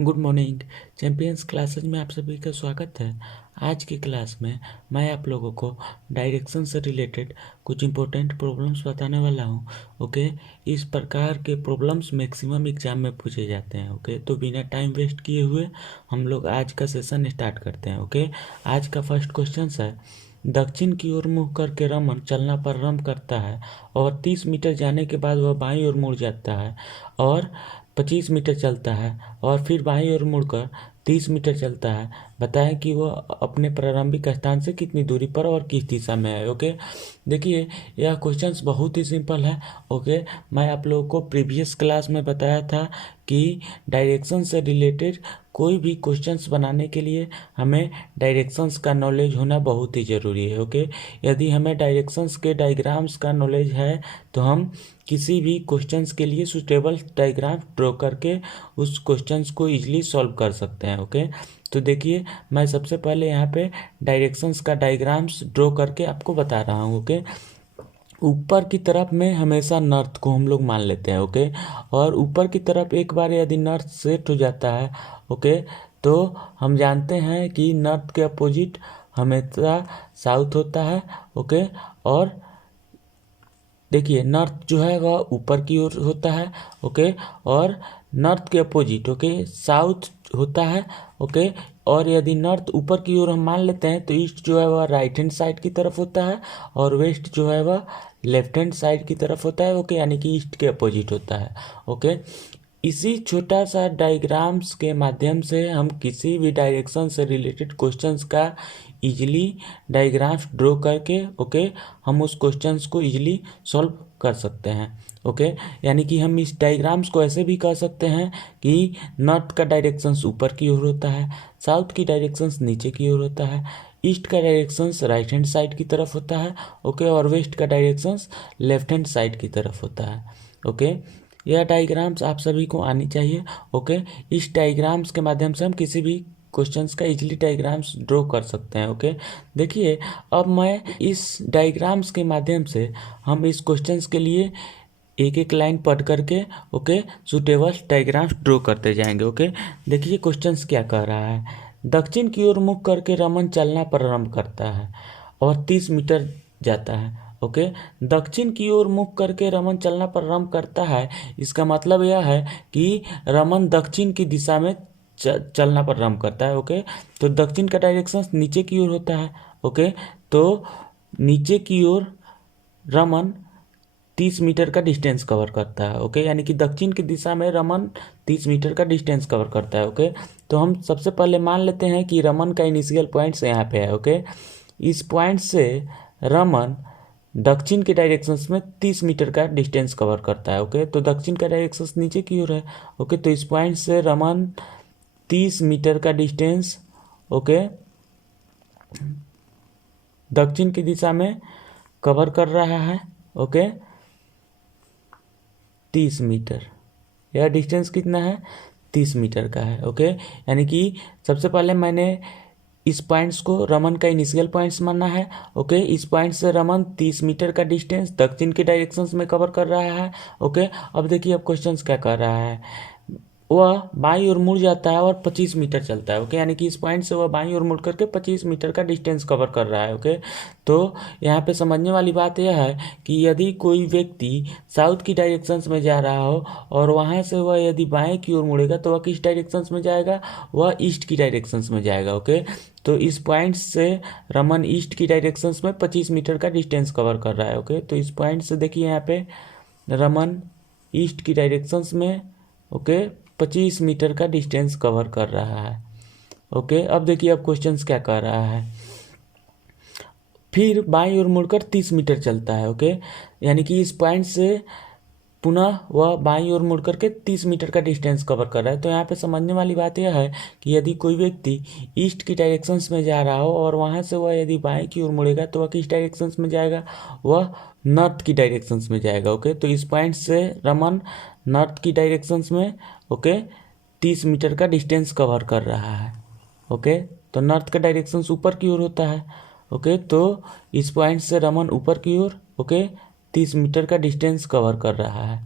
Good morning. Champions classes में आप सभी का स्वागत है। आज की क्लास में मैं आप लोगों को डायरेक्शन से रिलेटेड कुछ इंपॉर्टेंट प्रॉब्लम्स बताने वाला हूं। ओके, इस प्रकार के प्रॉब्लम्स मैक्सिमम एग्जाम में पूछे जाते हैं। ओके, तो बिना टाइम वेस्ट किए हुए हम लोग आज का सेशन स्टार्ट करते हैं। ओके, आज का फर्स्ट क्वेश्चन है, दक्षिण की ओर मुँह करके रमन चलना प्रारंभ करता है और 30 मीटर जाने के बाद वह बाईं ओर मुड़ जाता है और 25 मीटर चलता है और फिर बाईं ओर मुड़कर 30 मीटर चलता है। बताएं कि वह अपने प्रारंभिक स्थान से कितनी दूरी पर और किस दिशा में है। ओके, देखिए यह क्वेश्चंस बहुत ही सिंपल है। ओके, मैं आप लोगों को प्रीवियस क्लास में बताया था कि डायरेक्शन से रिलेटेड कोई भी क्वेश्चंस बनाने के लिए हमें डायरेक्शंस का नॉलेज होना बहुत ही ज़रूरी है। ओके, यदि हमें डायरेक्शंस के डायग्राम्स का नॉलेज है तो हम किसी भी क्वेश्चंस के लिए सुटेबल डायग्राम ड्रॉ करके उस क्वेश्चंस को इजीली सॉल्व कर सकते हैं। ओके, तो देखिए मैं सबसे पहले यहाँ पे डायरेक्शंस का डायग्राम्स ड्रॉ करके आपको बता रहा हूँ। ओके, ऊपर की तरफ में हमेशा नॉर्थ को हम लोग मान लेते हैं। ओके, और ऊपर की तरफ एक बार यदि नॉर्थ सेट हो जाता है, ओके, तो हम जानते हैं कि नॉर्थ के अपोजिट हमेशा साउथ होता है। ओके, और देखिए नॉर्थ जो है वह ऊपर की ओर होता है। ओके, और नॉर्थ के अपोजिट ओके साउथ होता है। ओके, और यदि नॉर्थ ऊपर की ओर हम मान लेते हैं तो ईस्ट जो है वह राइट हैंड साइड की तरफ होता है और वेस्ट जो है वह लेफ्ट हैंड साइड की तरफ होता है। ओके, यानी कि ईस्ट के अपोजिट होता है। ओके, इसी छोटा सा डायग्राम्स के माध्यम से हम किसी भी डायरेक्शन से रिलेटेड क्वेश्चंस का इजीली डायग्राम्स ड्रॉ करके ओके हम उस क्वेश्चंस को इजीली सॉल्व कर सकते हैं। ओके, यानी कि हम इस डायग्राम्स को ऐसे भी कह सकते हैं कि नॉर्थ का डायरेक्शंस ऊपर की ओर होता है, साउथ की डायरेक्शंस नीचे की ओर होता है, ईस्ट का डायरेक्शंस राइट हैंड साइड की तरफ होता है। ओके, और वेस्ट का डायरेक्शंस लेफ्ट हैंड साइड की तरफ होता है। ओके, यह डायग्राम्स आप सभी को आनी चाहिए। ओके, इस डायग्राम्स के माध्यम से हम किसी भी क्वेश्चंस का इजीली डायग्राम्स ड्रॉ कर सकते हैं। ओके, देखिए अब मैं इस डायग्राम्स के माध्यम से हम इस क्वेश्चंस के लिए एक एक लाइन पढ़ करके ओके सुटेबल डायग्राम्स ड्रॉ करते जाएंगे। ओके, देखिए क्वेश्चंस क्या कह रहा है, दक्षिण की ओर मुख करके रमन चलना प्रारंभ करता है और 30 मीटर जाता है। ओके, दक्षिण की ओर मुख करके रमन चलना प्रारंभ करता है, इसका मतलब यह है कि रमन दक्षिण की दिशा में चलना प्रारंभ करता है। ओके, तो दक्षिण का डायरेक्शन नीचे की ओर होता है। ओके, तो नीचे की ओर रमन 30 मीटर का डिस्टेंस कवर करता है। ओके, यानी कि दक्षिण की दिशा में रमन 30 मीटर का डिस्टेंस कवर करता है। ओके, तो हम सबसे पहले मान लेते हैं कि रमन का इनिशियल पॉइंट्स यहाँ पे है। ओके, इस पॉइंट से रमन दक्षिण के डायरेक्शंस में 30 मीटर का डिस्टेंस कवर करता है। ओके, तो दक्षिण का डायरेक्शंस नीचे की ओर है। ओके, तो इस पॉइंट से रमन 30 मीटर का डिस्टेंस ओके दक्षिण की दिशा में कवर कर रहा है। ओके, 30 मीटर, यह डिस्टेंस कितना है, 30 मीटर का है। ओके, यानी कि सबसे पहले मैंने इस पॉइंट्स को रमन का इनिशियल पॉइंट्स मानना है। ओके, इस पॉइंट से रमन 30 मीटर का डिस्टेंस दक्षिण के डायरेक्शंस में कवर कर रहा है। ओके, अब देखिए अब क्वेश्चंस क्या कर रहा है, वह बाईं ओर मुड़ जाता है और 25 मीटर चलता है। ओके, यानी कि इस पॉइंट से वह बाईं ओर मुड़ करके 25 मीटर का डिस्टेंस कवर कर रहा है। ओके, तो यहाँ पे समझने वाली बात यह है कि यदि कोई व्यक्ति साउथ की डायरेक्शंस में जा रहा हो और वहाँ से वह यदि बाएं की ओर मुड़ेगा तो वह किस डायरेक्शंस में जाएगा, वह ईस्ट की डायरेक्शंस में जाएगा। ओके, तो इस पॉइंट से रमन ईस्ट की डायरेक्शंस में 25 मीटर का डिस्टेंस कवर कर रहा है। ओके, तो इस पॉइंट से देखिए यहाँ पे रमन ईस्ट की डायरेक्शंस में ओके 25 मीटर का डिस्टेंस कवर कर रहा है। ओके, अब देखिए अब क्वेश्चंस क्या कर रहा है, फिर बाईं ओर मुड़कर 30 मीटर चलता है। ओके, यानी कि इस पॉइंट से पुनः वह बाईं ओर मुड़ करके 30 मीटर का डिस्टेंस कवर कर रहा है। तो यहाँ पे समझने वाली बात यह है कि यदि कोई व्यक्ति ईस्ट की डायरेक्शंस में जा रहा हो और वहाँ से वह यदि बाएं की ओर मुड़ेगा तो वह किस डायरेक्शंस में जाएगा, वह नॉर्थ की डायरेक्शंस में जाएगा। ओके, तो इस पॉइंट से रमन नॉर्थ की डायरेक्शंस में ओके 30 मीटर का डिस्टेंस कवर कर रहा है। ओके, तो नॉर्थ का डायरेक्शंस ऊपर की ओर होता है। ओके, तो इस पॉइंट से रमन ऊपर की ओर ओके 30 मीटर का डिस्टेंस कवर कर रहा है।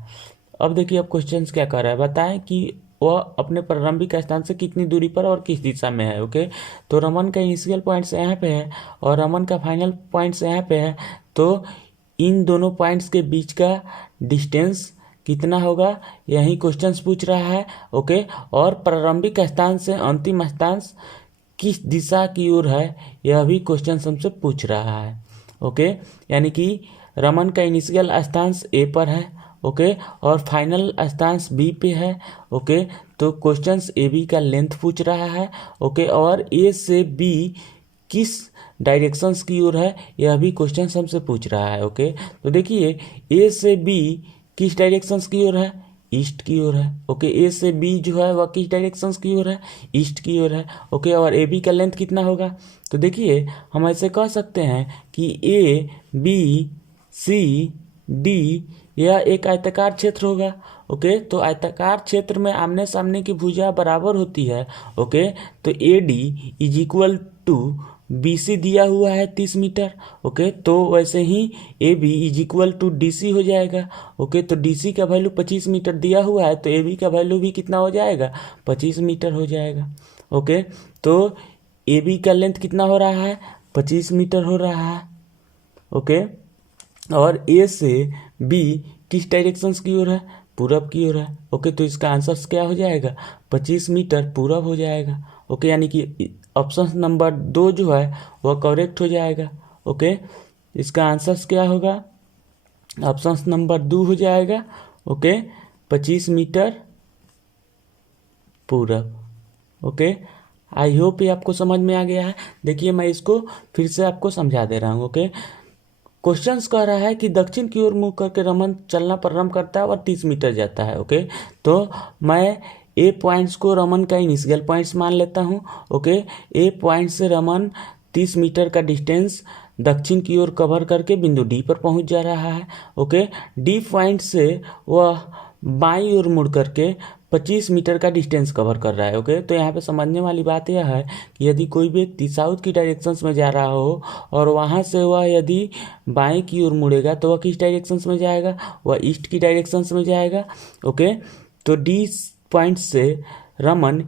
अब देखिए अब क्वेश्चंस क्या कर रहा है, बताएं कि वह अपने प्रारंभिक स्थान से कितनी दूरी पर और किस दिशा में है। ओके, तो रमन का इनिशियल पॉइंट्स यहाँ पे है और रमन का फाइनल पॉइंट्स यहाँ पे है, तो इन दोनों पॉइंट्स के बीच का डिस्टेंस कितना होगा, यही क्वेश्चंस पूछ रहा है। ओके, और प्रारंभिक स्थान से अंतिम स्थान किस दिशा की ओर है, यह भी क्वेश्चन हमसे पूछ रहा है। ओके, यानी कि रमन का इनिशियल स्थान ए पर है, ओके, और फाइनल स्थान बी पे है। ओके, तो क्वेश्चंस ए बी का लेंथ पूछ रहा है। ओके, और ए से बी किस डायरेक्शंस की ओर है, यह भी क्वेश्चन हमसे पूछ रहा है। ओके, तो देखिए ए से बी किस डायरेक्शंस की ओर है, ईस्ट की ओर है। ओके, ए से बी जो है वह किस डायरेक्शंस की ओर है, ईस्ट की ओर है। ओके, और ए बी का लेंथ कितना होगा, तो देखिए हम ऐसे कह सकते हैं कि ए बी सी डी यह एक आयताकार क्षेत्र होगा। ओके, तो आयताकार क्षेत्र में आमने सामने की भुजा बराबर होती है। ओके, तो A D is equal to B C दिया हुआ है 30 मीटर। ओके, तो वैसे ही A B is equal to D C हो जाएगा। ओके, तो डी सी का वैल्यू 25 मीटर दिया हुआ है, तो ए बी का वैल्यू भी कितना हो जाएगा, 25 मीटर हो जाएगा। ओके, तो ए बी का लेंथ कितना हो रहा है, 25 मीटर हो रहा है। ओके, और ए से बी किस डायरेक्शंस की ओर है, पूरब की ओर है। ओके, तो इसका आंसर क्या हो जाएगा, 25 मीटर पूरब हो जाएगा। ओके, यानी कि ऑप्शन नंबर 2 जो है वह करेक्ट हो जाएगा। ओके, इसका आंसर क्या होगा, ऑप्शन नंबर 2 हो जाएगा। ओके, 25 मीटर पूरब। ओके, आई होप ये आपको समझ में आ गया है। देखिए मैं इसको फिर से आपको समझा दे रहा हूँ। ओके, क्वेश्चंस कह रहा है कि दक्षिण की ओर मुंह करके रमन चलना प्रारंभ करता है और 30 मीटर जाता है। ओके, तो मैं ए पॉइंट्स को रमन का इनिशियल पॉइंट्स मान लेता हूँ। ओके, ए पॉइंट से रमन 30 मीटर का डिस्टेंस दक्षिण की ओर कवर करके बिंदु डी पर पहुंच जा रहा है। ओके, डी पॉइंट से वह बाईं ओर मुड़ करके 25 मीटर का डिस्टेंस कवर कर रहा है। ओके, तो यहाँ पे समझने वाली बात यह है कि यदि कोई व्यक्ति साउथ की डायरेक्शंस में जा रहा हो और वहाँ से वह यदि बाएं की ओर मुड़ेगा तो वह किस डायरेक्शंस में जाएगा, वह ईस्ट की डायरेक्शंस में जाएगा। ओके, तो डी पॉइंट से रमन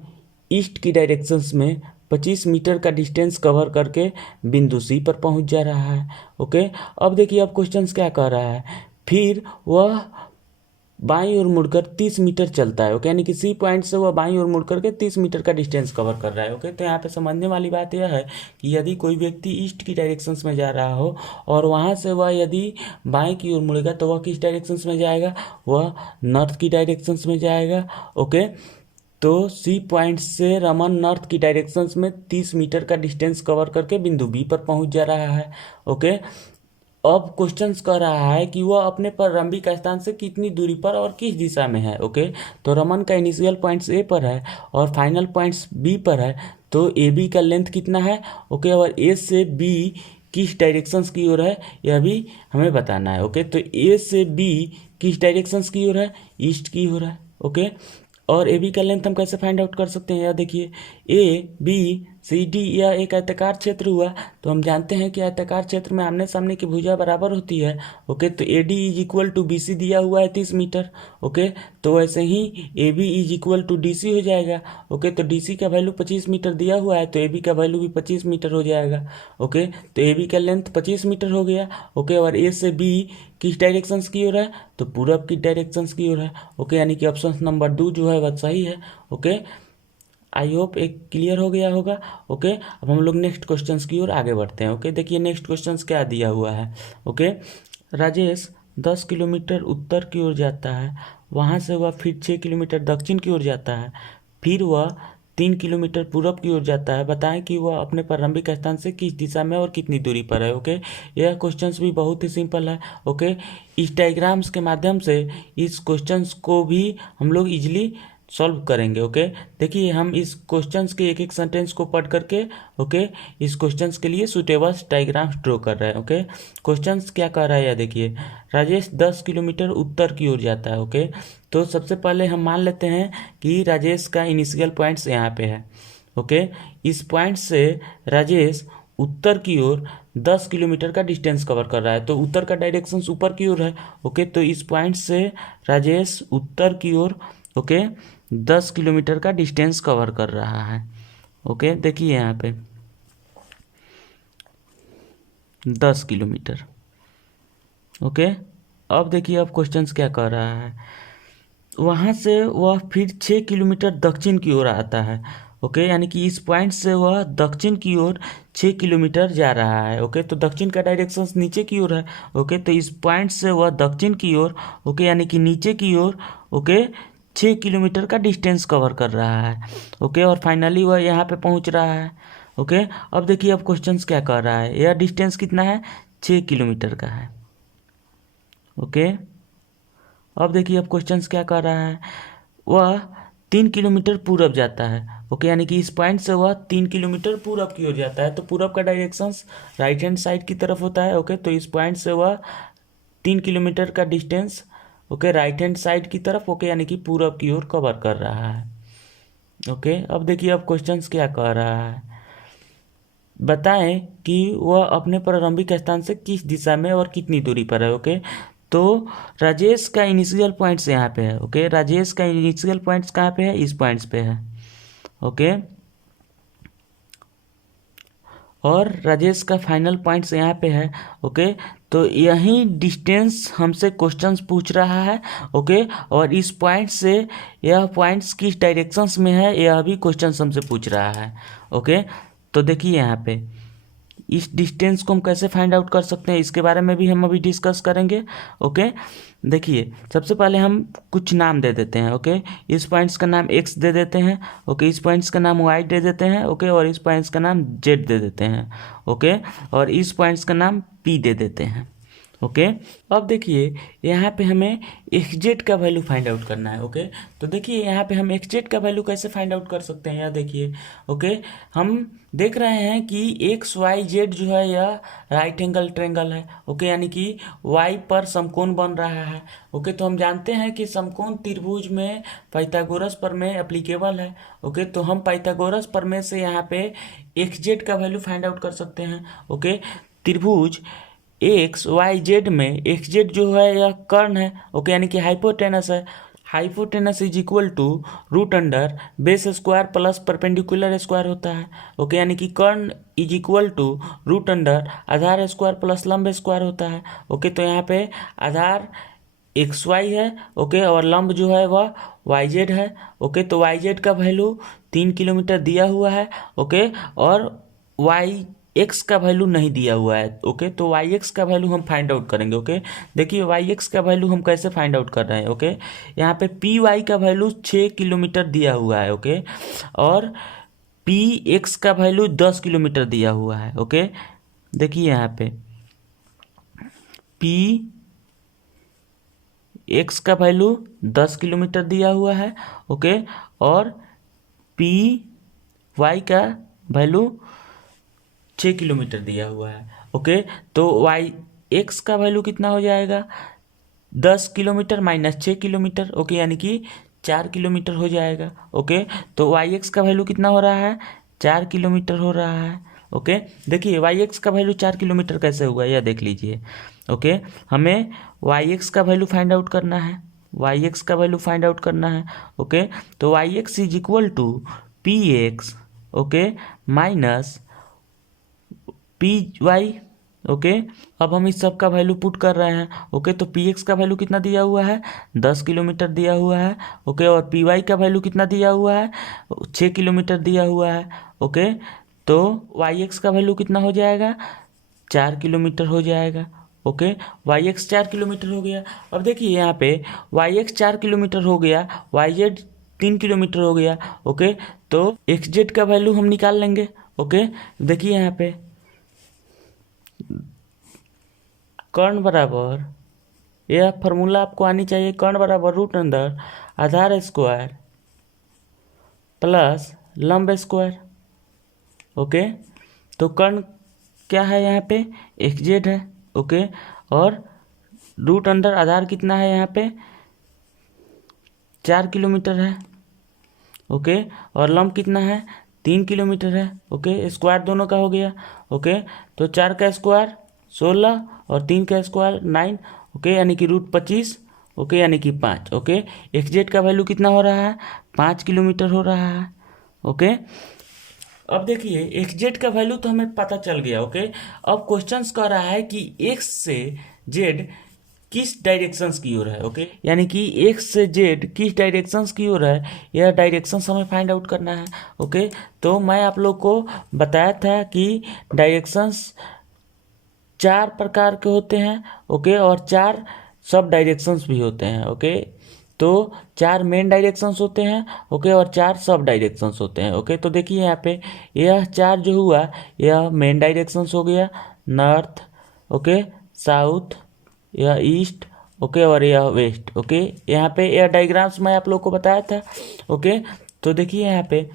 ईस्ट की डायरेक्शंस में 25 मीटर का डिस्टेंस कवर करके बिंदु सी पर पहुंच जा रहा है। ओके, अब देखिए अब क्वेश्चंस क्या कह रहा है, फिर वह बाईं ओर मुड़कर 30 मीटर चलता है। ओके, यानी कि सी पॉइंट से वह बाईं ओर मुड़कर के 30 मीटर का डिस्टेंस कवर कर रहा है। ओके, तो यहाँ पे समझने वाली बात यह है कि यदि कोई व्यक्ति ईस्ट की डायरेक्शंस में जा रहा हो और वहाँ से वह यदि बाएं की ओर मुड़ेगा तो वह किस डायरेक्शंस में जाएगा, वह नॉर्थ की डायरेक्शंस में जाएगा। ओके, तो सी पॉइंट से रमन नॉर्थ की डायरेक्शंस में 30 मीटर का डिस्टेंस कवर करके बिंदु बी पर पहुंच जा रहा है। ओके, अब क्वेश्चंस कर रहा है कि वह अपने प्रारंभिक स्थान से कितनी दूरी पर और किस दिशा में है। ओके, तो रमन का इनिशियल पॉइंट्स ए पर है और फाइनल पॉइंट्स बी पर है, तो ए बी का लेंथ कितना है। ओके, और ए से बी किस डायरेक्शंस की ओर है यह भी हमें बताना है। ओके, तो ए से बी किस डायरेक्शंस की ओर है, ईस्ट की ओर है। ओके, और ए बी का लेंथ हम कैसे फाइंड आउट कर सकते हैं, यह देखिए ए बी सी डी यह एक आयताकार क्षेत्र हुआ, तो हम जानते हैं कि आयताकार क्षेत्र में आमने सामने की भुजा बराबर होती है। ओके, तो A D is equal to B C दिया हुआ है 30 मीटर। ओके, तो वैसे ही A B is equal to D C हो जाएगा। ओके, तो डी सी का वैल्यू 25 मीटर दिया हुआ है, तो ए बी का वैल्यू भी 25 मीटर हो जाएगा। ओके, तो ए बी का लेंथ 25 मीटर हो गया। ओके, और ए से बी किस डायरेक्शंस की ओर है, तो पूरब की डायरेक्शंस की ओर है। ओके, यानी कि ऑप्शन नंबर 2 जो है वह सही है। ओके, आई होप एक क्लियर हो गया होगा। ओके, अब हम लोग नेक्स्ट क्वेश्चंस की ओर आगे बढ़ते हैं। ओके, देखिए नेक्स्ट क्वेश्चंस क्या दिया हुआ है। ओके, राजेश 10 किलोमीटर उत्तर की ओर जाता है, वहाँ से वह फिर 6 किलोमीटर दक्षिण की ओर जाता है, फिर वह 3 किलोमीटर पूरब की ओर जाता है। बताएं कि वह अपने प्रारंभिक स्थान से किस दिशा में और कितनी दूरी पर है। ओके, यह क्वेश्चंस भी बहुत ही सिंपल है। ओके, इस डायग्राम्स के माध्यम से इस क्वेश्चंस को भी हम लोग इजीली सॉल्व करेंगे। ओके, देखिए हम इस क्वेश्चंस के एक एक सेंटेंस को पढ़ करके ओके इस क्वेश्चंस के लिए सुटेबल डायग्राम्स ड्रॉ कर रहे हैं। ओके, क्वेश्चंस क्या कह रहा है यह देखिए, राजेश 10 किलोमीटर उत्तर की ओर जाता है। ओके, तो सबसे पहले हम मान लेते हैं कि राजेश का इनिशियल पॉइंट्स यहाँ पे है। ओके, इस पॉइंट से राजेश उत्तर की ओर 10 किलोमीटर का डिस्टेंस कवर कर रहा है, तो उत्तर का डायरेक्शन ऊपर की ओर है। ओके, तो इस पॉइंट से राजेश उत्तर की ओर ओके 10 किलोमीटर का डिस्टेंस कवर कर रहा है। ओके देखिए यहाँ पे 10 किलोमीटर। ओके अब देखिए अब क्वेश्चंस क्या कर रहा है, वहाँ से वह फिर 6 किलोमीटर दक्षिण की ओर आता है। ओके यानी कि इस पॉइंट से वह दक्षिण की ओर 6 किलोमीटर जा रहा है। ओके तो दक्षिण का डायरेक्शन नीचे की ओर है। ओके तो इस पॉइंट से वह दक्षिण की ओर ओके यानी कि नीचे की ओर ओके 6 किलोमीटर का डिस्टेंस कवर कर रहा है। ओके और फाइनली वह यहाँ पे पहुँच रहा है। ओके अब देखिए अब क्वेश्चंस क्या कर रहा है, यह डिस्टेंस कितना है, 6 किलोमीटर का है। ओके अब देखिए अब क्वेश्चंस क्या कर रहा है, वह 3 किलोमीटर पूरब जाता है। ओके यानी कि इस पॉइंट से वह 3 किलोमीटर पूरब की ओर जाता है। तो पूरब का डायरेक्शंस राइट हैंड साइड की तरफ होता है। ओके तो इस पॉइंट से वह 3 किलोमीटर का distance okay right hand side की तरफ ओके यानी कि पूरब की ओर कवर कर रहा है। ओके अब देखिए अब क्वेश्चंस क्या कह रहा है, बताएं कि वह अपने प्रारंभिक स्थान से किस दिशा में और कितनी दूरी पर है। ओके तो राजेश का इनिशियल पॉइंट्स यहाँ पे है। ओके राजेश का इनिशियल पॉइंट्स कहाँ पे है, इस पॉइंट्स पे है। ओके और राजेश का फाइनल पॉइंट्स यहाँ पे है। ओके तो यही डिस्टेंस हमसे क्वेश्चंस पूछ रहा है। ओके और इस पॉइंट से यह पॉइंट्स किस डायरेक्शंस में है यह भी क्वेश्चंस हमसे पूछ रहा है। ओके तो देखिए यहाँ पे इस डिस्टेंस को हम कैसे फाइंड आउट कर सकते हैं इसके बारे में भी हम अभी डिस्कस करेंगे। ओके देखिए सबसे पहले हम कुछ नाम दे देते हैं। ओके इस पॉइंट्स का नाम x दे देते हैं। ओके इस पॉइंट्स का नाम y दे देते हैं। ओके और इस पॉइंट्स का नाम z दे देते हैं। ओके और इस पॉइंट्स का नाम p दे देते हैं। ओके अब देखिए यहाँ पे हमें xz का वैल्यू फाइंड आउट करना है। ओके तो देखिए यहाँ पे हम xz का वैल्यू कैसे फाइंड आउट कर सकते हैं, यहाँ देखिए। ओके हम देख रहे हैं कि एक्स वाई जेड जो है यह राइट एंगल ट्रेंगल है। ओके यानी कि y पर समकोण बन रहा है। ओके तो हम जानते हैं कि समकोण त्रिभुज में पाइथागोरस प्रमेय एप्लीकेबल है। ओके तो हम पाइथागोरस प्रमेय से यहाँ पे xz का वैल्यू फाइंड आउट कर सकते हैं। ओके त्रिभुज एक्स वाई जेड में एक्स जेड जो है यह कर्ण है। ओके यानी कि हाइपोटेनस है। Hypotenuse is equal to root under base square plus perpendicular square होता है। ओके यानी कि कर्ण is equal to root under आधार स्क्वायर प्लस लंब स्क्वायर होता है। ओके तो यहाँ पे आधार एक्स वाई है। ओके और लंब जो है वह वाई जेड है। ओके तो वाई जेड का वैल्यू 3 किलोमीटर दिया हुआ है। ओके और वाई एक्स का वैल्यू नहीं दिया हुआ है। ओके तो वाई एक्स का वैल्यू हम फाइंड आउट करेंगे। ओके देखिए वाई एक्स का वैल्यू हम कैसे फाइंड आउट कर रहे हैं। ओके यहाँ पे पी वाई का वैल्यू 6 किलोमीटर दिया हुआ है। ओके और पी एक्स का वैल्यू 10 किलोमीटर दिया हुआ है। ओके देखिए यहाँ पे पी एक्स का वैल्यू 10 किलोमीटर दिया हुआ है। ओके और पी वाई का वैल्यू 6 किलोमीटर दिया हुआ है। ओके तो वाई एक्स का वैल्यू कितना हो जाएगा, 10 किलोमीटर माइनस 6 किलोमीटर। ओके यानी कि 4 किलोमीटर हो जाएगा। ओके तो वाई एक्स का वैल्यू कितना हो रहा है, 4 किलोमीटर हो रहा है। ओके देखिए वाई एक्स का वैल्यू 4 किलोमीटर कैसे हुआ यह देख लीजिए। ओके हमें वाई एक्स का वैल्यू फाइंड आउट करना है। वाई एक्स का वैल्यू फाइंड आउट करना है। ओके तो Y X is equal to P X okay minus P Y. Okay अब हम इस सब का वैल्यू पुट कर रहे हैं। ओके तो पी एक्स का वैल्यू कितना दिया हुआ है, 10 किलोमीटर दिया हुआ है। ओके और पी वाई का वैल्यू कितना दिया हुआ है, 6 किलोमीटर दिया हुआ है। ओके तो वाई एक्स का वैल्यू कितना हो जाएगा, 4 किलोमीटर हो जाएगा। ओके वाई एक्स 4 किलोमीटर हो गया। अब देखिए यहाँ पे वाई एक्स 4 किलोमीटर हो गया, वाई जेड 3 किलोमीटर हो गया। ओके तो एक्स जेड का वैल्यू हम निकाल लेंगे। ओके देखिए यहाँ पे कर्ण बराबर, यह फॉर्मूला आपको आनी चाहिए, कर्ण बराबर रूट अंदर आधार स्क्वायर प्लस लंब स्क्वायर। ओके तो कर्ण क्या है यहाँ पे, एक्स जेड है। ओके और रूट अंडर आधार कितना है यहाँ पे, 4 किलोमीटर है। ओके और लंब कितना है, 3 किलोमीटर है। ओके स्क्वायर दोनों का हो गया। ओके तो 4 का स्क्वायर 16 और 3 का स्क्वायर 9। ओके यानी कि रूट 25 ओके, यानी कि 5। ओके, एक्स जेड का वैल्यू कितना हो रहा है, 5 किलोमीटर हो रहा है। ओके, अब देखिए एक्स जेड का वैल्यू तो हमें पता चल गया। ओके, अब क्वेश्चंस कह रहा है कि एक्स से जेड किस डायरेक्शंस की ओर है। ओके, यानी कि एक्स से जेड किस डायरेक्शंस की ओर है, यह डायरेक्शंस हमें फाइंड आउट करना है। ओके, तो मैं आप लोग को बताया था कि डायरेक्शंस 4 प्रकार के होते हैं। ओके, और 4 सब डायरेक्शंस भी होते हैं। ओके, तो 4 मेन डायरेक्शंस होते हैं। ओके, और 4 सब डायरेक्शंस होते हैं। ओके, तो देखिए यहाँ पे यह 4 जो हुआ यह मेन डायरेक्शंस हो गया, नॉर्थ, ओके, साउथ, यह ईस्ट, ओके, और यह वेस्ट। ओके, यहाँ पे यह डायग्राम्स मैं आप लोग को बताया था। ओके, तो देखिए यहाँ पे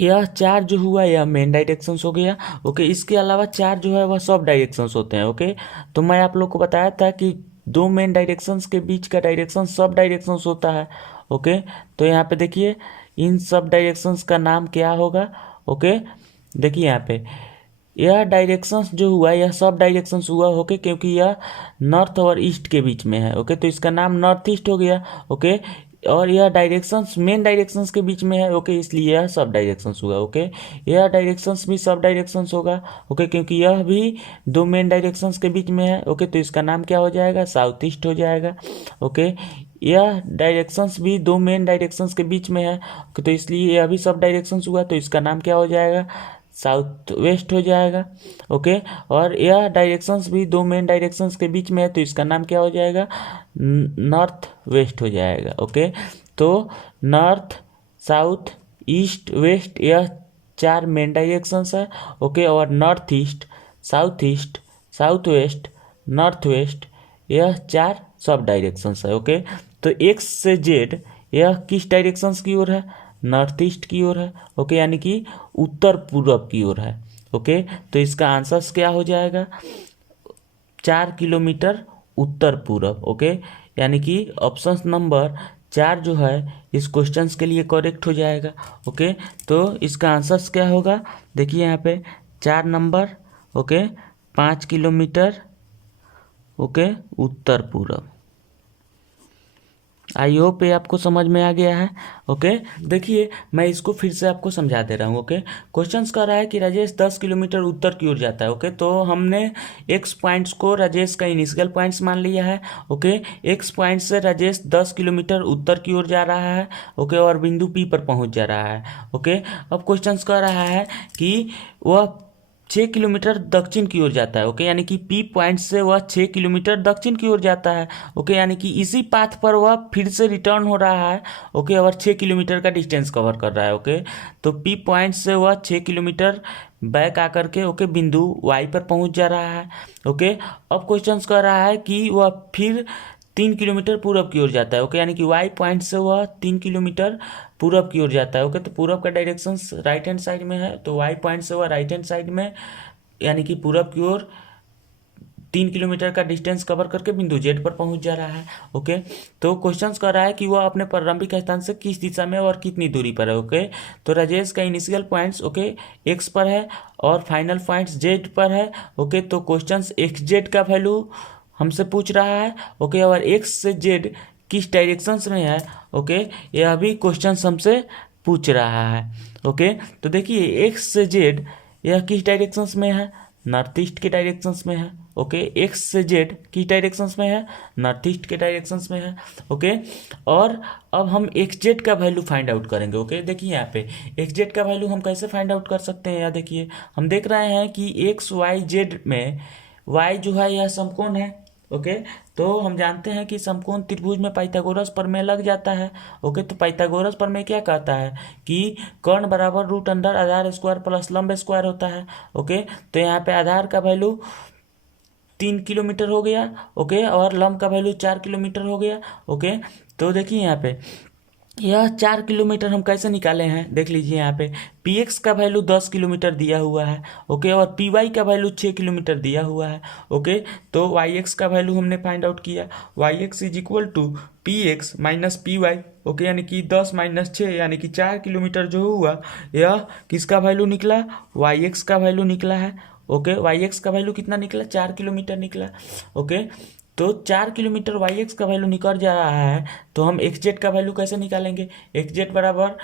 यह 4 जो हुआ यह मेन डायरेक्शंस हो गया। ओके, इसके अलावा 4 जो है वह सब डायरेक्शंस होते हैं। ओके, तो मैं आप लोग को बताया था कि 2 मेन डायरेक्शंस के बीच का डायरेक्शन सब डायरेक्शंस होता है। ओके, तो यहाँ पे देखिए इन सब डायरेक्शंस का नाम क्या होगा। ओके, देखिए यहाँ पे यह डायरेक्शंस जो हुआ यह सब डायरेक्शंस हुआ। ओके, क्योंकि यह नॉर्थ और ईस्ट के बीच में है। ओके, तो इसका नाम नॉर्थ ईस्ट हो गया। ओके, और यह डायरेक्शंस मेन डायरेक्शंस के बीच में है। ओके, इसलिए यह सब डायरेक्शंस हुआ। ओके, यह डायरेक्शंस भी सब डायरेक्शंस होगा। ओके, क्योंकि यह भी 2 मेन डायरेक्शंस के बीच में है। ओके, तो इसका नाम क्या हो जाएगा, साउथ ईस्ट हो जाएगा। ओके, यह डायरेक्शंस भी 2 मेन डायरेक्शंस के बीच में है। ओके, तो इसलिए यह भी सब डायरेक्शंस हुआ, तो इसका नाम क्या हो जाएगा, साउथ वेस्ट हो जाएगा। ओके, और यह डायरेक्शंस भी 2 मेन डायरेक्शंस के बीच में है, तो इसका नाम क्या हो जाएगा, नॉर्थ वेस्ट हो जाएगा। ओके, तो नॉर्थ, साउथ, ईस्ट, वेस्ट यह 4 मेन डायरेक्शंस है। ओके, और north east, south west, north west यह 4 सब डायरेक्शंस है। ओके, तो एक्स से जेड यह किस डायरेक्शंस की ओर है, नॉर्थ ईस्ट की ओर है। ओके, यानी कि उत्तर पूर्व की ओर है। ओके, तो इसका आंसर्स क्या हो जाएगा, 4 किलोमीटर उत्तर पूर्व। ओके, यानी कि ऑप्शन नंबर 4 जो है इस क्वेश्चन के लिए करेक्ट हो जाएगा। ओके, तो इसका आंसर्स क्या होगा, देखिए यहाँ पे 4 नंबर। ओके, 5 किलोमीटर, ओके, उत्तर पूर्व। आई होप ये आपको समझ में आ गया है। ओके, देखिए मैं इसको फिर से आपको समझा दे रहा हूँ। ओके, क्वेश्चंस कह रहा है कि राजेश 10 किलोमीटर उत्तर की ओर जाता है। ओके, तो हमने एक्स पॉइंट्स को राजेश का इनिशियल पॉइंट्स मान लिया है। ओके, एक्स पॉइंट से राजेश 10 किलोमीटर उत्तर की ओर जा रहा है। ओके, और बिंदु पी पर पहुंच जा रहा है। ओके, अब क्वेश्चंस कह रहा है कि वह 6 किलोमीटर दक्षिण की ओर जाता है। ओके, यानी कि पी पॉइंट से वह 6 किलोमीटर दक्षिण की ओर जाता है। ओके, यानी कि इसी पाथ पर वह फिर से रिटर्न हो रहा है। ओके, और 6 किलोमीटर का डिस्टेंस कवर कर रहा है। ओके, तो पी पॉइंट से वह 6 किलोमीटर बैक आकर के ओके बिंदु वाई पर पहुंच जा रहा है। ओके, अब क्वेश्चन कह रहा है कि वह फिर 3 किलोमीटर पूरब की ओर जाता है। ओके, यानी कि वाई पॉइंट से वह 3 किलोमीटर पूरब की ओर जाता है। ओके, तो पूरब का डायरेक्शन राइट हैंड साइड में है, तो वाई पॉइंट से वह राइट हैंड साइड में यानी कि पूरब की ओर 3 किलोमीटर का डिस्टेंस कवर करके बिंदु जेड पर पहुंच जा रहा है। ओके, तो क्वेश्चंस कर रहा है कि वह अपने प्रारंभिक स्थान से किस दिशा में और कितनी दूरी पर है। ओके, तो राजेश का इनिशियल पॉइंट्स ओके एक्स पर है और फाइनल पॉइंट्स जेड पर है। ओके, तो क्वेश्चंस एक्स जेड का वैल्यू हमसे पूछ रहा है। ओके, और एक्स से जेड किस डायरेक्शंस में है, ओके, यह भी क्वेश्चन हमसे पूछ रहा है। ओके, तो देखिए एक्स से जेड यह किस डायरेक्शंस में है, नॉर्थ ईस्ट के डायरेक्शंस में है। ओके, एक्स से जेड किस डायरेक्शंस में है, नॉर्थ ईस्ट के डायरेक्शंस में है। ओके, और अब हम एक्स जेड का वैल्यू फाइंड आउट करेंगे। ओके, देखिए यहाँ पे एक्स जेड का वैल्यू हम कैसे फाइंड आउट कर सकते हैं, या देखिए हम देख रहे हैं कि एक्स वाई जेड में वाई जो है यह समकोण है। ओके, तो हम जानते हैं कि समकोण त्रिभुज में पाइथागोरस प्रमेय लग जाता है। ओके, तो पाइथागोरस प्रमेय क्या कहता है कि कर्ण बराबर रूट अंडर आधार स्क्वायर प्लस लंब स्क्वायर होता है। ओके, तो यहाँ पे आधार का वैल्यू 3 किलोमीटर हो गया। ओके, और लंब का वैल्यू 4 किलोमीटर हो गया। ओके, तो देखिए यहाँ पे यह 4 किलोमीटर हम कैसे निकाले हैं, देख लीजिए यहाँ पे पी एक्स का वैल्यू 10 किलोमीटर दिया हुआ है। ओके, और पी वाई का वैल्यू 6 किलोमीटर दिया हुआ है। ओके, तो वाई एक्स का वैल्यू हमने फाइंड आउट किया, Y X is equal to P X minus P Y. Okay, यानी कि 10 माइनस 6 यानी कि 4 किलोमीटर जो हुआ यह किसका वैल्यू निकला, वाई एक्स का वैल्यू निकला है। ओके, वाई एक्स का वैल्यू कितना निकला, 4 किलोमीटर निकला। ओके, तो 4 किलोमीटर वाई एक्स का वैल्यू निकल जा रहा है, तो हम एक्स जेड का वैल्यू कैसे निकालेंगे? एक्स जेड बराबर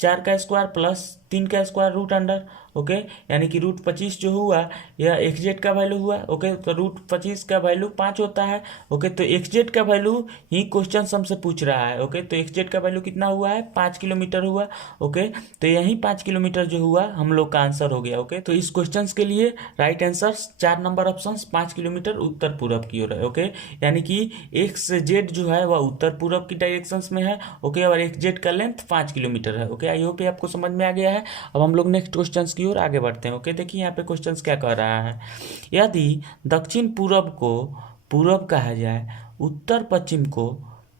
4 का स्क्वायर प्लस 3 का स्क्वायर रूट अंडर, ओके, यानी कि रूट 25 जो हुआ यह एक्स जेड का वैल्यू हुआ, ओके। तो रूट 25 का वैल्यू 5 होता है, ओके। तो एक्स जेड का वैल्यू ही क्वेश्चन हमसे पूछ रहा है, ओके। तो एक्स जेड का वैल्यू कितना हुआ है? 5 किलोमीटर हुआ, ओके। तो यही 5 किलोमीटर जो हुआ हम लोग का आंसर हो गया, ओके। तो इस क्वेश्चन के लिए right answer 4 number option 5 kilometre उत्तर पूर्व की ओर है, ओके। यानी कि एक्स जेड जो है वह उत्तर पूर्व की डायरेक्शन में है, ओके। और एक्स जेड का लेंथ 5 किलोमीटर है, ओके। आई होप ये आपको समझ में आ गया है। अब हम लोग नेक्स्ट क्वेश्चंस की ओर आगे बढ़ते हैं, ओके। देखिए यहाँ पे क्वेश्चंस क्या कह रहा है। यदि दक्षिण पूर्व को पूर्व कहा जाए, उत्तर पश्चिम को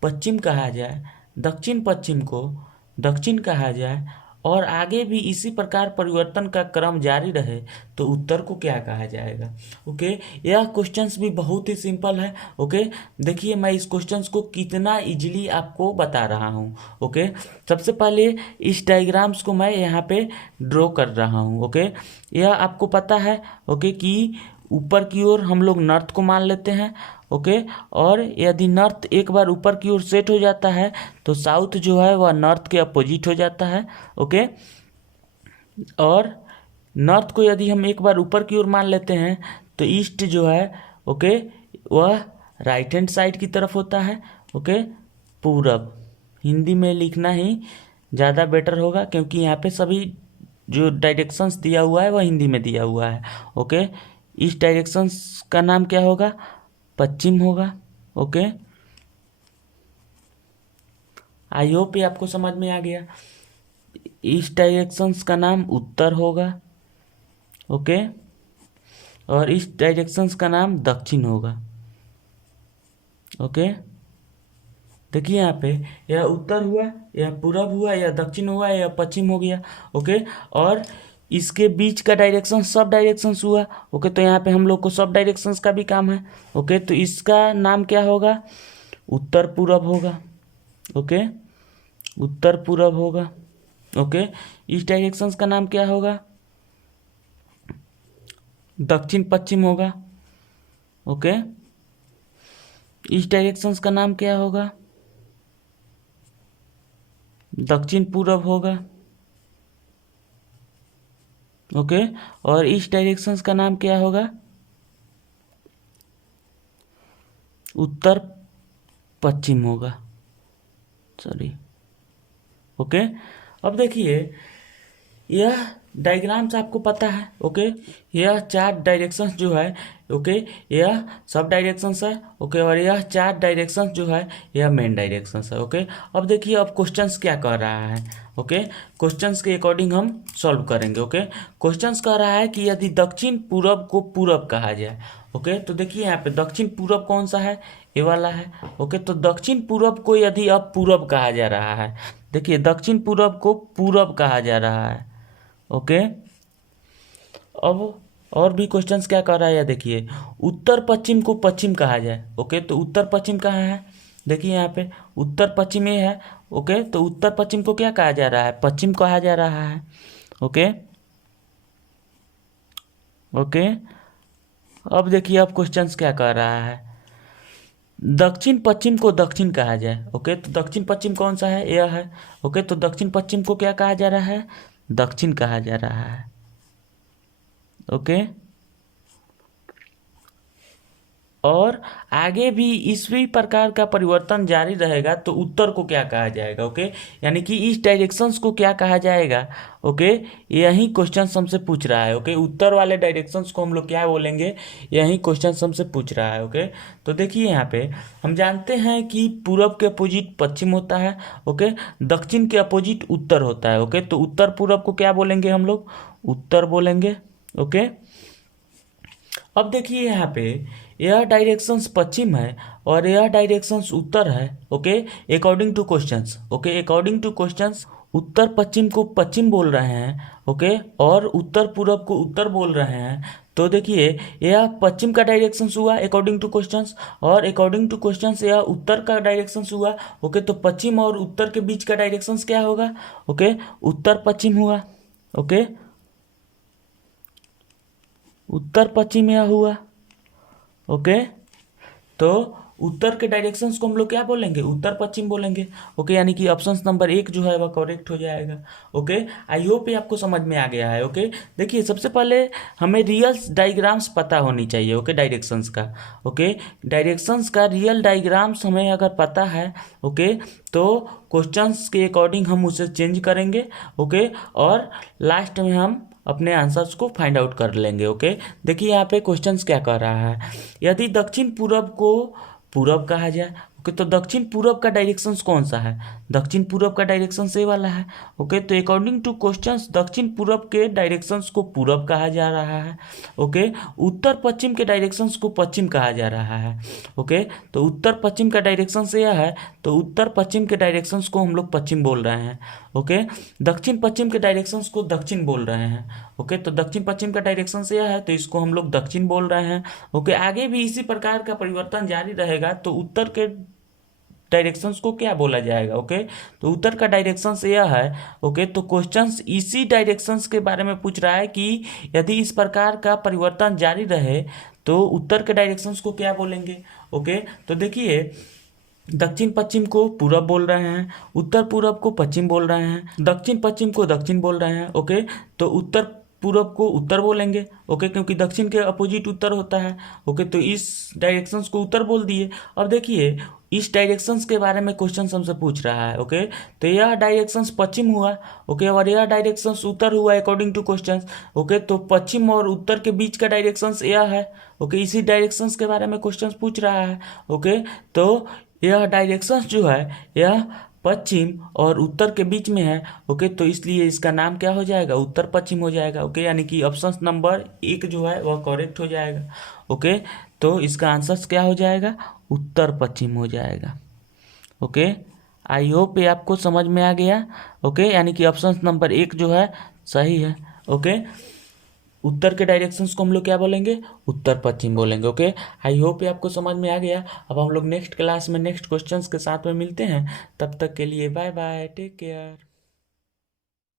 पश्चिम कहा जाए, दक्षिण पश्चिम को दक्षिण कहा जाए और आगे भी इसी प्रकार परिवर्तन का क्रम जारी रहे तो उत्तर को क्या कहा जाएगा, ओके। यह क्वेश्चंस भी बहुत ही सिंपल है, ओके। देखिए मैं इस क्वेश्चंस को कितना इजीली आपको बता रहा हूँ, ओके। सबसे पहले इस डायग्राम्स को मैं यहाँ पे ड्रॉ कर रहा हूँ, ओके। यह आपको पता है, ओके, कि ऊपर की ओर हम लोग नॉर्थ को मान लेते हैं, ओके। और यदि नॉर्थ एक बार ऊपर की ओर सेट हो जाता है तो साउथ जो है वह नॉर्थ के अपोजिट हो जाता है, ओके। और नॉर्थ को यदि हम एक बार ऊपर की ओर मान लेते हैं तो ईस्ट जो है, ओके, वह राइट हैंड साइड की तरफ होता है, ओके। पूरब हिंदी में लिखना ही ज़्यादा बेटर होगा क्योंकि यहाँ पे सभी जो डायरेक्शंस दिया हुआ है वह हिंदी में दिया हुआ है, ओके। इस डायरेक्शंस का नाम क्या होगा? पश्चिम होगा, ओके। आई होप ये आपको समझ में आ गया। इस डायरेक्शंस का नाम उत्तर होगा, ओके। और इस डायरेक्शंस का नाम दक्षिण होगा, ओके। देखिए यहाँ पे यह उत्तर हुआ, यह पूरब हुआ, यह दक्षिण हुआ, यह पश्चिम हो गया, ओके। और इसके बीच का डायरेक्शन सब डायरेक्शंस हुआ, ओके। तो यहाँ पे हम लोग को सब डायरेक्शंस का भी काम है, ओके। तो इसका नाम क्या होगा? उत्तर पूरब होगा, ओके। उत्तर पूरब होगा, ओके। इस डायरेक्शंस का नाम क्या होगा? दक्षिण पश्चिम होगा, ओके। इस डायरेक्शंस का नाम क्या होगा? दक्षिण पूरब होगा, ओके। और इस डायरेक्शंस का नाम क्या होगा? उत्तर पश्चिम होगा, सॉरी, ओके। अब देखिए यह डायग्राम्स आपको पता है, ओके। यह 4 डायरेक्शंस जो है, ओके, यह सब डायरेक्शंस है, ओके। और यह 4 डायरेक्शंस जो है यह मेन डायरेक्शंस है, ओके। अब देखिए अब क्वेश्चंस क्या कह रहा है, ओके। क्वेश्चंस के अकॉर्डिंग हम सॉल्व करेंगे, ओके। क्वेश्चंस कह रहा है कि यदि दक्षिण पूरब को पूरब कहा जाए, ओके। तो देखिए यहाँ पे दक्षिण पूरब कौन सा है? ये वाला है, ओके। तो दक्षिण पूरब को यदि अब पूरब कहा जा रहा है, देखिए दक्षिण पूरब को पूरब कहा जा रहा है, ओके। अब और भी क्वेश्चंस क्या कर रहा है या देखिए उत्तर पश्चिम को पश्चिम कहा जाए, ओके। तो उत्तर पश्चिम कहाँ है? देखिए यहाँ पे उत्तर पश्चिम ये है, ओके। तो उत्तर पश्चिम को क्या कहा जा रहा है? पश्चिम कहा जा रहा है, ओके, ओके। अब देखिए अब क्वेश्चंस क्या कर रहा है। दक्षिण पश्चिम को दक्षिण कहा जाए, ओके। तो दक्षिण पश्चिम कौन सा है? यह है, ओके। तो दक्षिण पश्चिम को क्या कहा जा रहा है? दक्षिण कहा जा रहा है, ओके। और आगे भी इसी प्रकार का परिवर्तन जारी रहेगा तो उत्तर को क्या कहा जाएगा, ओके। यानी कि इस डायरेक्शंस को क्या कहा जाएगा, ओके। यही क्वेश्चन हमसे पूछ रहा है, ओके। उत्तर वाले डायरेक्शंस को हम लोग क्या बोलेंगे? यही क्वेश्चन हमसे पूछ रहा है, ओके। तो देखिए यहाँ पे हम जानते हैं कि पूरब के अपोजिट पश्चिम होता है, ओके। दक्षिण के अपोजिट उत्तर होता है, ओके। तो उत्तर पूरब को क्या बोलेंगे हम लोग? उत्तर बोलेंगे, ओके। अब देखिए यहाँ पे यह डायरेक्शंस पश्चिम है और यह डायरेक्शंस उत्तर है, okay. According to questions, okay, according to questions उत्तर पश्चिम को पश्चिम बोल रहे हैं, ओके। और उत्तर पूरब को उत्तर बोल रहे हैं। तो देखिए यह पश्चिम का डायरेक्शंस हुआ अकॉर्डिंग टू क्वेश्चंस, और अकॉर्डिंग टू क्वेश्चंस यह उत्तर का डायरेक्शंस हुआ, ओके। तो पश्चिम और उत्तर के बीच का डायरेक्शंस क्या होगा? ओके, उत्तर पश्चिम हुआ, ओके। उत्तर पश्चिम यह हुआ, ओके। तो उत्तर के डायरेक्शंस को हम लोग क्या बोलेंगे, उत्तर पश्चिम बोलेंगे। ओके, यानी कि ऑप्शन नंबर 1 जो है वह करेक्ट हो जाएगा। ओके, आई होप ये आपको समझ में आ गया है। ओके, देखिए सबसे पहले हमें रियल डायग्राम्स पता होनी चाहिए। ओके, डायरेक्शंस का, ओके, डायरेक्शंस का रियल डायग्राम्स हमें अगर पता है, ओके, तो क्वेश्चंस के अकॉर्डिंग हम उसे चेंज करेंगे। ओके, और लास्ट में हम अपने आंसर्स को फाइंड आउट कर लेंगे। ओके, देखिए यहाँ पे क्वेश्चंस क्या कह रहा है, यदि दक्षिण पूरब को पूरब कहा जाए। ओके, तो दक्षिण पूरब का डायरेक्शंस कौन सा है, दक्षिण पूरब का डायरेक्शन ये वाला है। ओके, तो अकॉर्डिंग टू क्वेश्चंस दक्षिण पूरब के डायरेक्शंस को पूरब कहा जा रहा है। ओके, उत्तर पश्चिम के डायरेक्शंस को पश्चिम कहा जा रहा है। ओके, तो उत्तर पश्चिम का डायरेक्शन यह है, तो उत्तर पश्चिम के डायरेक्शंस को हम लोग पश्चिम बोल रहे हैं। ओके, दक्षिण पश्चिम के डायरेक्शंस को दक्षिण बोल रहे हैं। ओके, तो दक्षिण पश्चिम का डायरेक्शन यह है, तो इसको हम लोग दक्षिण बोल रहे हैं। ओके, आगे भी इसी प्रकार का परिवर्तन जारी रहेगा, तो उत्तर के डायरेक्शंस को क्या बोला जाएगा। ओके, तो उत्तर का डायरेक्शंस यह है। ओके, तो क्वेश्चंस इसी डायरेक्शंस के बारे में पूछ रहा है कि यदि इस प्रकार का परिवर्तन जारी रहे तो उत्तर के डायरेक्शंस को क्या बोलेंगे। ओके, तो देखिए दक्षिण पश्चिम को पूरब बोल रहे हैं, उत्तर पूरब को पश्चिम बोल रहे हैं, दक्षिण पश्चिम को दक्षिण बोल रहे हैं। ओके, तो उत्तर पूरब को उत्तर बोलेंगे। ओके, क्योंकि दक्षिण के अपोजिट उत्तर होता है। ओके, तो इस डायरेक्शंस को उत्तर बोल दिए। अब देखिए इस डायरेक्शंस के बारे में क्वेश्चन हमसे पूछ रहा है। ओके, तो यह डायरेक्शंस पश्चिम हुआ। ओके, और यह डायरेक्शंस उत्तर हुआ अकॉर्डिंग टू क्वेश्चंस। ओके, तो पश्चिम और उत्तर के बीच का डायरेक्शंस यह है। ओके, इसी डायरेक्शंस के बारे में क्वेश्चंस पूछ रहा है। ओके, तो यह डायरेक्शंस जो है यह पश्चिम और उत्तर के बीच में है। ओके, तो इसलिए इसका नाम क्या हो जाएगा, उत्तर पश्चिम हो जाएगा। ओके, यानी कि ऑप्शन नंबर 1 जो है वह करेक्ट हो जाएगा। ओके, तो इसका आंसर क्या हो जाएगा, उत्तर पश्चिम हो जाएगा। ओके, आई होप ये आपको समझ में आ गया। ओके, यानी कि ऑप्शन नंबर 1 जो है सही है। ओके, उत्तर के डायरेक्शंस को हम लोग क्या बोलेंगे, उत्तर पश्चिम बोलेंगे। ओके, आई होप ये आपको समझ में आ गया। अब हम लोग नेक्स्ट क्लास में नेक्स्ट क्वेश्चंस के साथ में मिलते हैं। तब तक के लिए बाय बाय, टेक केयर।